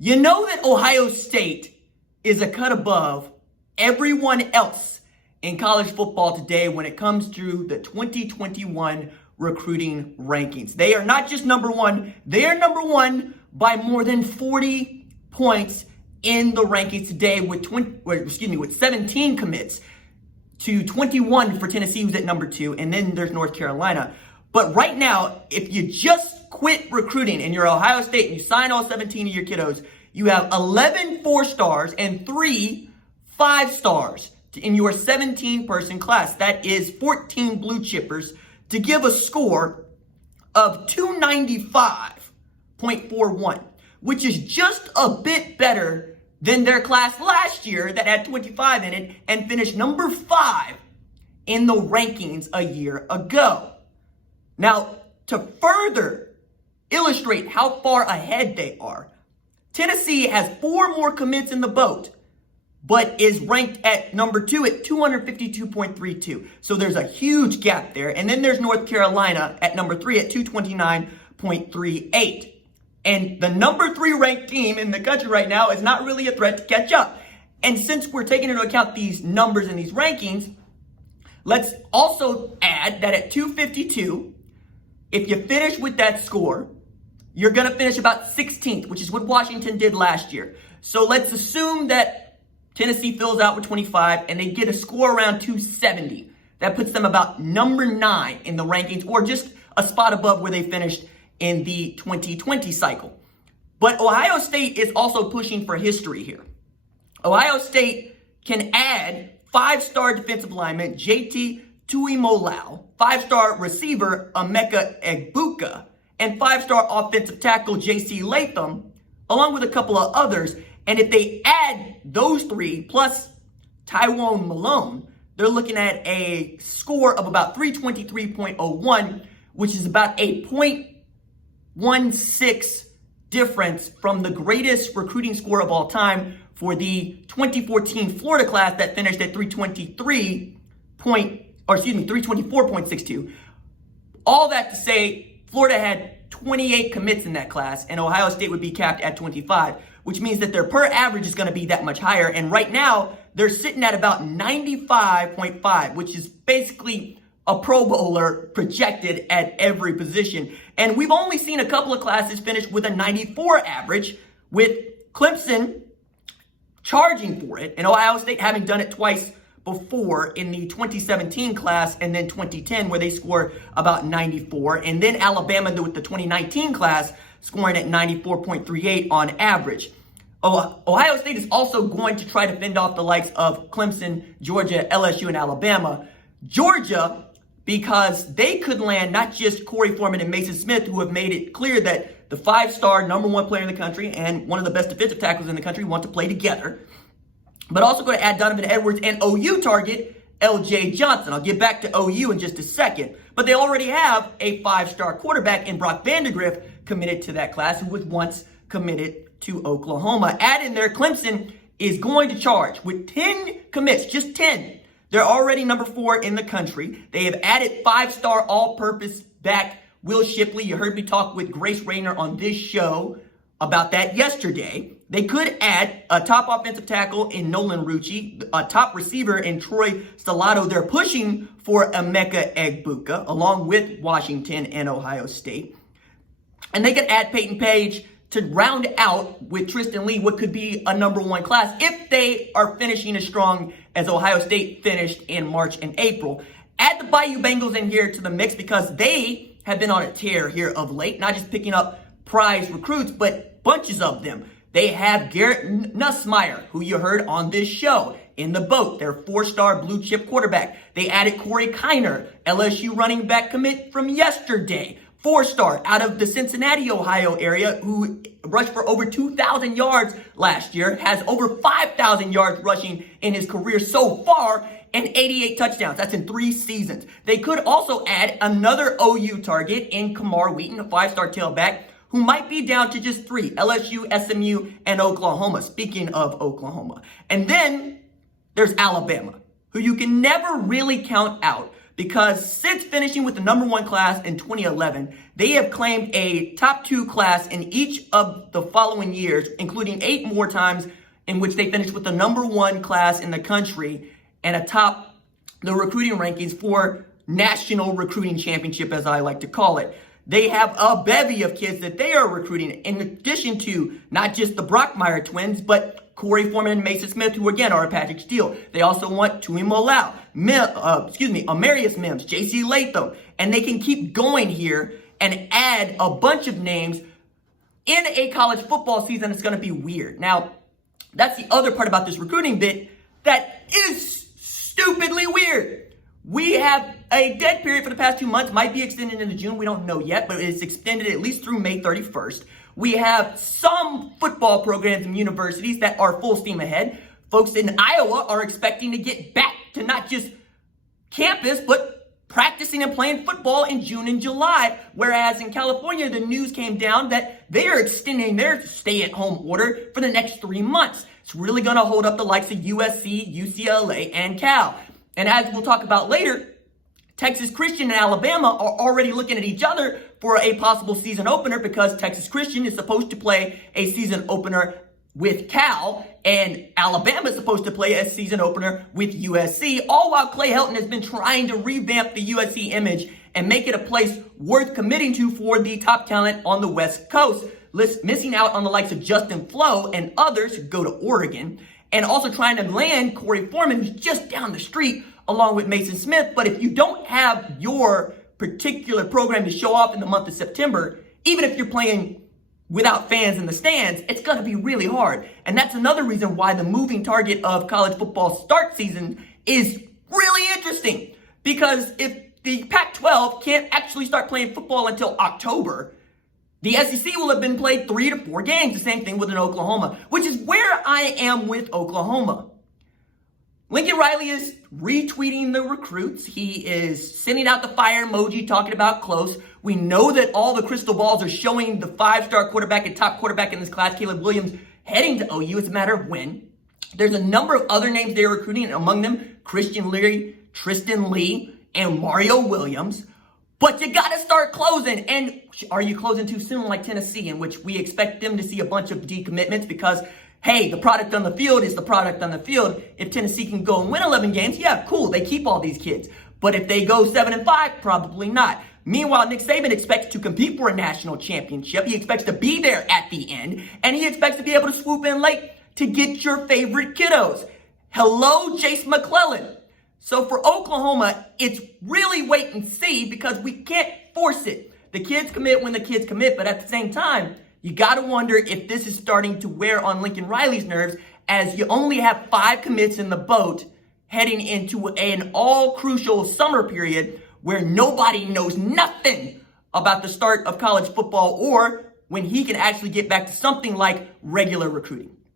You know that Ohio State is a cut above everyone else in college football today when it comes to the 2021 recruiting rankings. They are not just number one, they are number one by more than 40 points in the rankings today with 17 commits to 21 for Tennessee, who's at number 2, and then there's North Carolina. But right now, if you just quit recruiting and you're Ohio State and you sign all 17 of your kiddos, you have 11 4-stars and 3 5-stars in your 17-person class. That is 14 blue chippers to give a score of 295.41, which is just a bit better than their class last year that had 25 in it and finished number 5 in the rankings a year ago. Now, to further illustrate how far ahead they are, Tennessee has 4 more commits in the boat, but is ranked at number 2 at 252.32. So there's a huge gap there. And then there's North Carolina at number 3 at 229.38. And the number 3 ranked team in the country right now is not really a threat to catch up. And since we're taking into account these numbers and these rankings, let's also add that at 252, if you finish with that score, you're going to finish about 16th, which is what Washington did last year. So let's assume that Tennessee fills out with 25 and they get a score around 270. That puts them about number 9 in the rankings, or just a spot above where they finished in the 2020 cycle. But Ohio State is also pushing for history here. Ohio State can add 5-star defensive lineman JT Tuimoloau, 5-star receiver Emeka Egbuka, and 5-star offensive tackle J.C. Latham, along with a couple of others. And if they add those 3 plus Tywone Malone, they're looking at a score of about 323.01, which is about a 0.16 difference from the greatest recruiting score of all time for the 2014 Florida class that finished at 324.62. All that to say, Florida had 28 commits in that class, and Ohio State would be capped at 25, which means that their per average is going to be that much higher. And right now, they're sitting at about 95.5, which is basically a Pro Bowler projected at every position. And we've only seen a couple of classes finish with a 94 average, with Clemson charging for it, and Ohio State having done it twice before in the 2017 class and then 2010, where they scored about 94, and then Alabama with the 2019 class scoring at 94.38 on average. Ohio State is also going to try to fend off the likes of Clemson, Georgia, LSU, and Alabama. Georgia, because they could land not just Corey Foreman and Mason Smith, who have made it clear that the 5-star number 1 player in the country and one of the best defensive tackles in the country want to play together, but also going to add Donovan Edwards and OU target LJ Johnson. I'll get back to OU in just a second. But they already have a 5-star quarterback in Brock Vandagriff committed to that class, who was once committed to Oklahoma. Add in there, Clemson is going to charge with 10 commits, just 10. They're already number 4 in the country. They have added 5-star all-purpose back Will Shipley. You heard me talk with Grace Rayner on this show about that yesterday. They could add a top offensive tackle in Nolan Rucci, a top receiver in Troy Stellato. They're pushing for Emeka Egbuka, along with Washington and Ohio State. And they could add Peyton Page to round out with Tristan Lee what could be a number 1 class if they are finishing as strong as Ohio State finished in March and April. Add the Bayou Bengals in here to the mix, because they have been on a tear here of late, not just picking up prize recruits, but bunches of them. They have Garrett Nussmeier, who you heard on this show, in the boat. Their 4-star blue chip quarterback. They added Corey Kiner, LSU running back commit from yesterday. 4-star out of the Cincinnati, Ohio area, who rushed for over 2,000 yards last year, has over 5,000 yards rushing in his career so far, and 88 touchdowns. That's in 3 seasons. They could also add another OU target in Camar Wheaton, a 5-star tailback, who might be down to just 3, LSU, SMU, and Oklahoma, speaking of Oklahoma. And then there's Alabama, who you can never really count out, because since finishing with the number 1 class in 2011, they have claimed a top 2 class in each of the following years, including 8 more times in which they finished with the number 1 class in the country and atop the recruiting rankings for National Recruiting Championship, as I like to call it. They have a bevy of kids that they are recruiting, in addition to not just the Brockmeyer twins, but Corey Foreman and Mason Smith, who again are a Patrick Steele. They also want Tui Molau, Amarius Mims, J.C. Latham, and they can keep going here and add a bunch of names in a college football season. It's going to be weird. Now, that's the other part about this recruiting bit that is stupidly weird. We have a dead period for the past 2 months, might be extended into June. We don't know yet, but it's extended at least through May 31st. We have some football programs and universities that are full steam ahead. Folks in Iowa are expecting to get back to not just campus, but practicing and playing football in June and July. Whereas in California, the news came down that they are extending their stay-at-home order for the next 3 months. It's really going to hold up the likes of USC, UCLA, and Cal. And as we'll talk about later, Texas Christian and Alabama are already looking at each other for a possible season opener, because Texas Christian is supposed to play a season opener with Cal, and Alabama is supposed to play a season opener with USC, all while Clay Helton has been trying to revamp the USC image and make it a place worth committing to for the top talent on the West Coast, missing out on the likes of Justin Flo and others who go to Oregon, and also trying to land Corey Foreman, who's just down the street, along with Mason Smith. But if you don't have your particular program to show off in the month of September, even if you're playing without fans in the stands, it's going to be really hard. And that's another reason why the moving target of college football start season is really interesting. Because if the Pac-12 can't actually start playing football until October, the SEC will have been played 3 to 4 games. The same thing with an Oklahoma, which is where I am with Oklahoma. Lincoln Riley is retweeting the recruits. He is sending out the fire emoji, talking about close. We know that all the crystal balls are showing the 5-star quarterback and top quarterback in this class, Caleb Williams, heading to OU. It's a matter of when. There's a number of other names they're recruiting, and among them, Christian Leary, Tristan Lee, and Mario Williams. But you got to start closing. And are you closing too soon like Tennessee, in which we expect them to see a bunch of decommitments because, hey, the product on the field is the product on the field. If Tennessee can go and win 11 games, yeah, cool, they keep all these kids. But if they go 7-5, probably not. Meanwhile, Nick Saban expects to compete for a national championship. He expects to be there at the end, and he expects to be able to swoop in late to get your favorite kiddos. Hello, Jace McClellan. So for Oklahoma, it's really wait and see, because we can't force it. The kids commit when the kids commit, but at the same time, you got to wonder if this is starting to wear on Lincoln Riley's nerves, as you only have 5 commits in the boat heading into an all-crucial summer period where nobody knows nothing about the start of college football or when he can actually get back to something like regular recruiting.